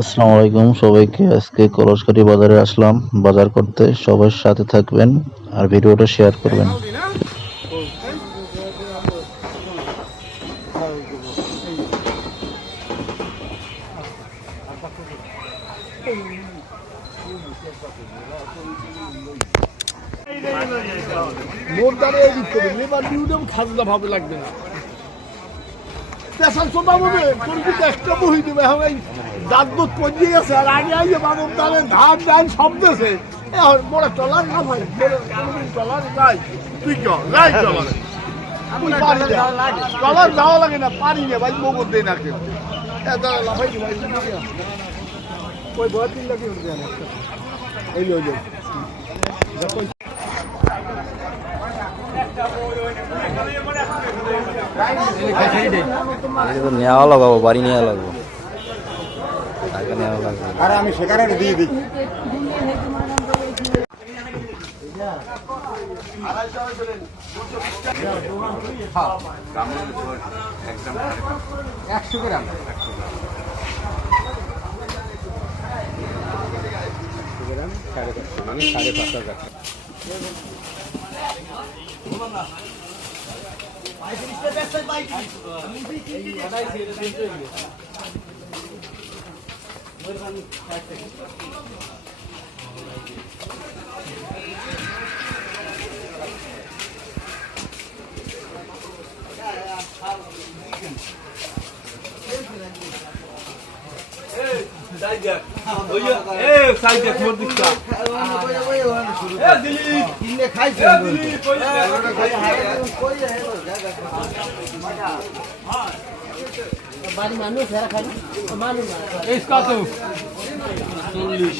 আসসালামু আলাইকুম সবাইকে। আজকে কলসকাঠি বাজারে আসলাম বাজার করতে। সবাই সাথে থাকবেন আর ভিডিওটা শেয়ার করবেন। খাজনা ভাবে লাগবে না পেশার সোনা বলে তোর কিন্তু একটা বহি দেবে এখন এই দাঁত দুধ পঞ্জিয়ে গেছে আর আগে আগে বাবুর দানে ধান ধান সব দেশে বড় টলার না ভাই টলার নাই তুই নাই টলার যাওয়া লাগে না পানি নেই ভাই মোগর দেয় না কেউ লাফাই ভাই ওই বড় তিন লাখ এই নেওয়া লাগাবো বাড়ি নেওয়া লাগবো টাকা নেওয়া লাগবে আর আমি সেখানে দিয়ে দিই একশো গ্রাম মানে 5.5 টাকা বাড়ি মানুষ যারা খাই মানুষ কত 40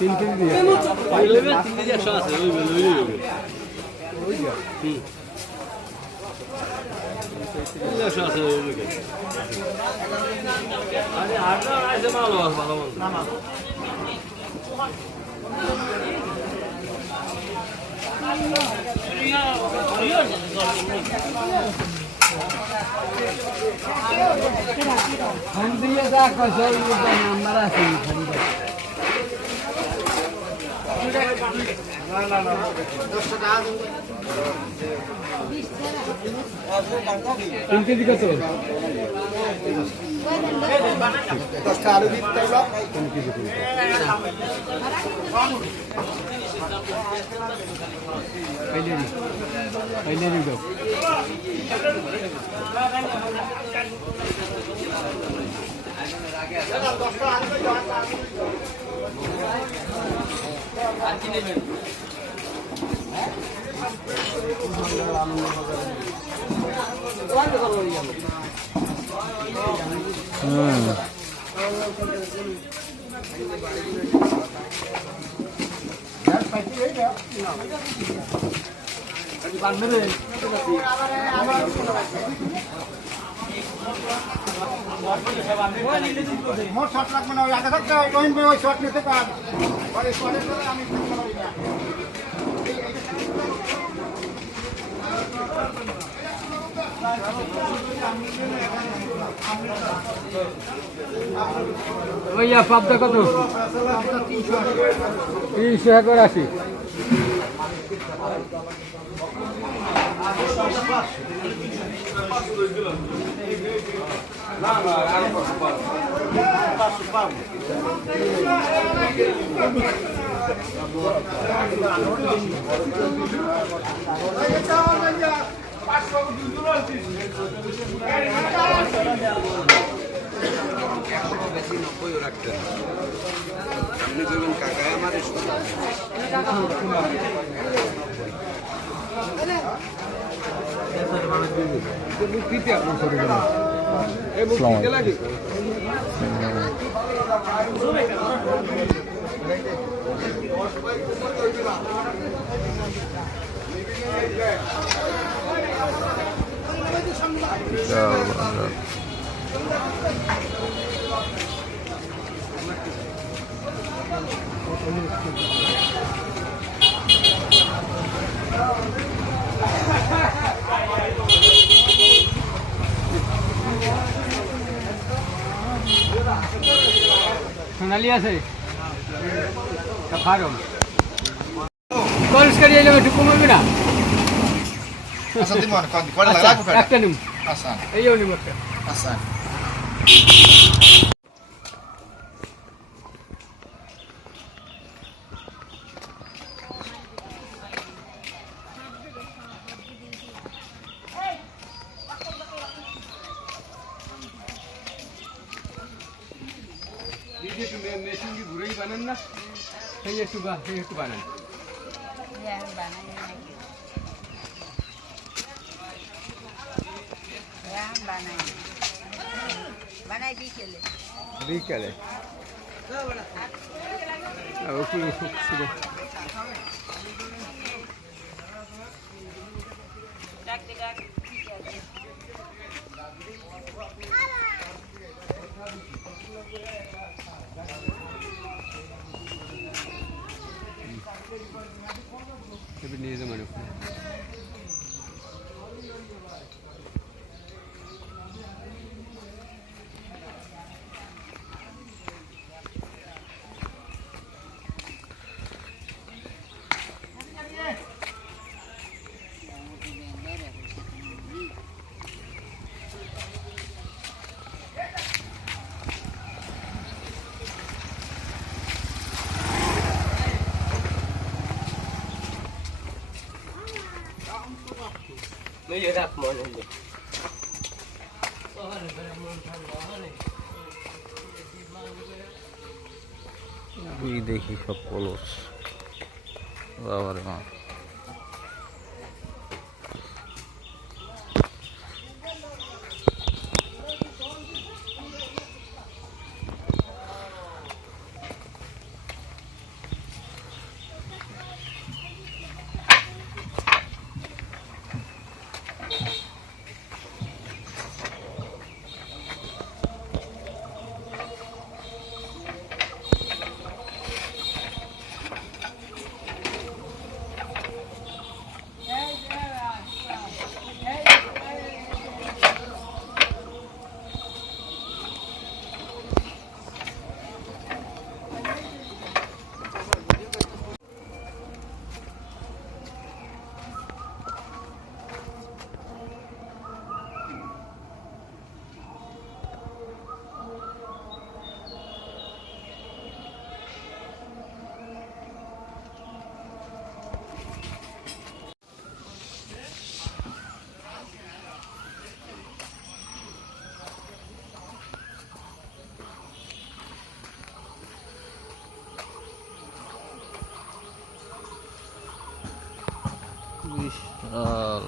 তিন তিন দিয়ে 100 আছে নাম্বার আছে তিন কেজি কত 10টা আলু দিতে পারবা 3 কেজি পাইলে দাও মোট শর্ট লাগবে না আগে থাকতে রহিম ভাই ওই শর্ট নিতে পার আমি ওইয়া পাবদা কত 380 সোনালি আছে ফার্ম কলেজ করিয়ে যাবে একটু কমবে না Asa di mana? Kau ada lagu kan? একটা নিম Asa. এই নিম একটা Asa. মেশিন কি ঘুরেই বানান না সেই একটু বানান বিকেলে নিয়ে যাবেন দেখি সব কলস বাবারে মা বিশাল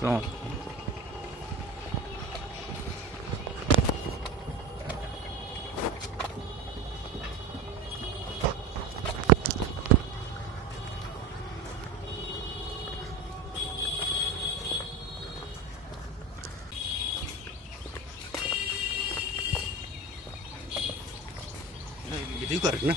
So. Video कर ना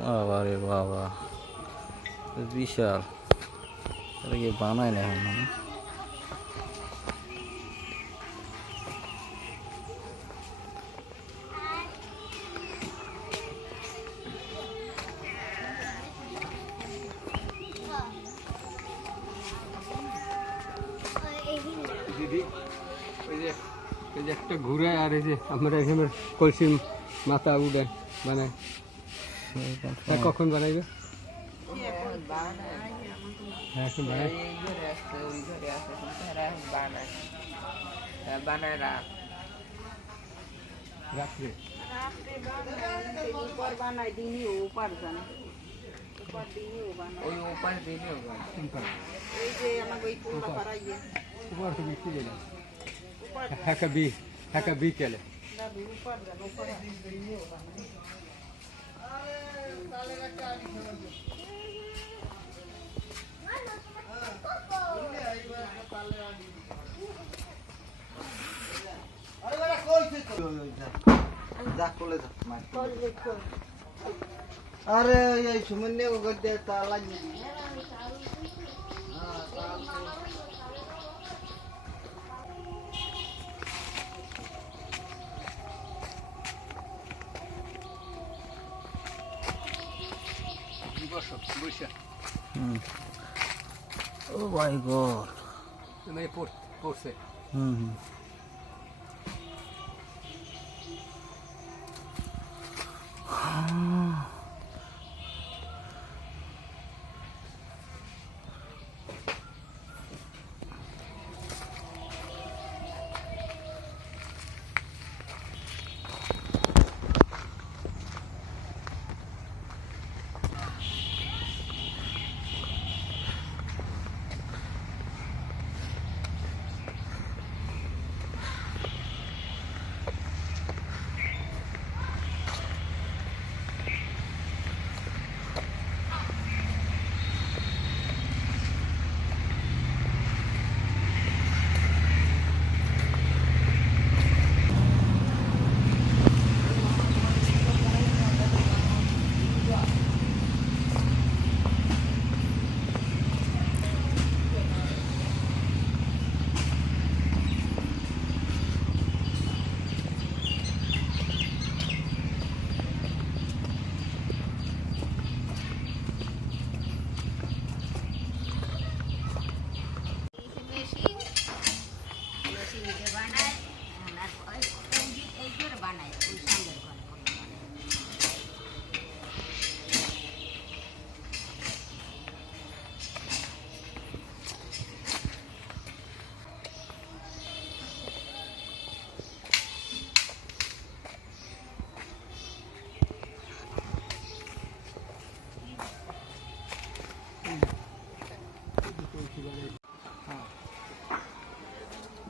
বাবা রে বাবা বিশাল এটা কি বানায় না এখন না দিদি ওই যে একটা ঘুরে আর এই যে আমরা এখানে কলসির মাথা উঠে বানায় কখন বানাইবে এখন বানায় রাত্রে উপর থেকে কি জানি হ্যাঁ বিকেলে अरे ये सुमन्य को गद्दे ताला जी ও মাই গড মানে পড়ছে হুম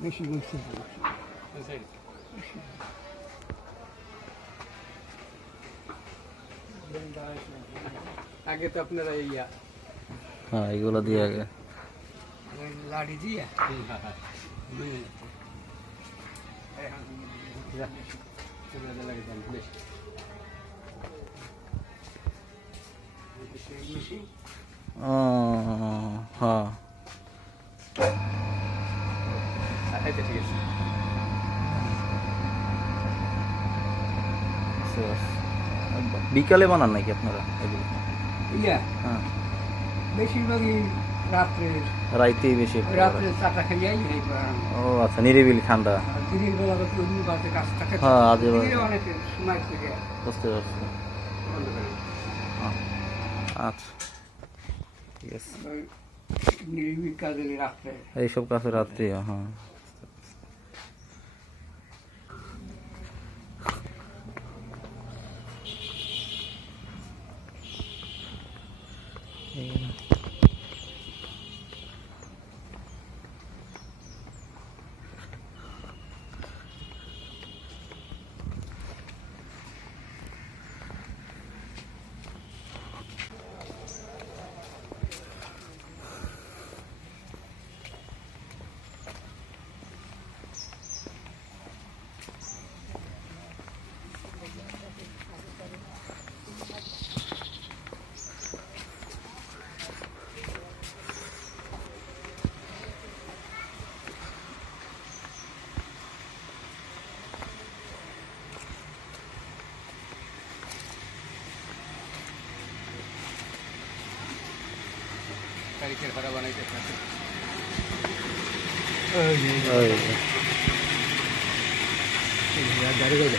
বেশি বলছে আগে তো আপনারা ইয়া হ্যাঁ এগুলো দিয়ে আগে লাড়ি দিয়া ও হ্যাঁ আচ্ছা ঠিক আছে বিকালে বানান নাকি আপনারা এগুলো ইয়া হ্যাঁ বেশিরভাগই রাত্রে রাইতেই বেশি রাত্রে চাটা খাইয়াই এই ও আচ্ছা নিরিবিলি ঠান্ডা দিনের বেলা তো অন্য বাড়িতে কাজ থাকে হ্যাঁ আজে অনেক সময় থেকে বুঝতে পারছি বন্ধ করে আচ্ছা ঠিক আছে নিরিবিলি কাজে রাত্রে এইসব কাছে রাত্রি হ্যাঁ তারিখের ভাড়া বানাইতে থাকে গাড়ি করে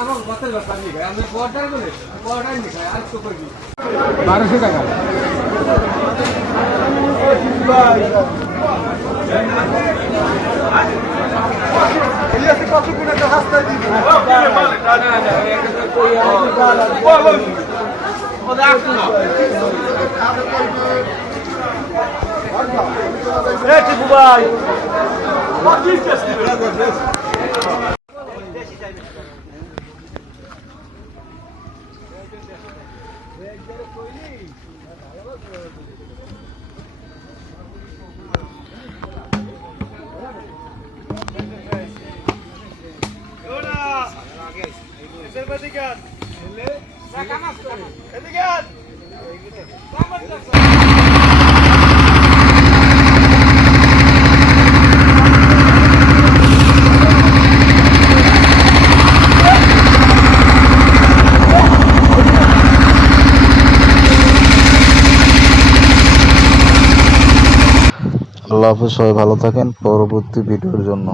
আমার কথার ব্যাপার নেই ভাই, আমি পড়াটাই বলে পড়াটাই নি ভাই, আর তো করবি 1200 টাকা। আল্লাহ হাফেজ, সবাই ভালো থাকেন। পরবর্তী ভিডিওর জন্য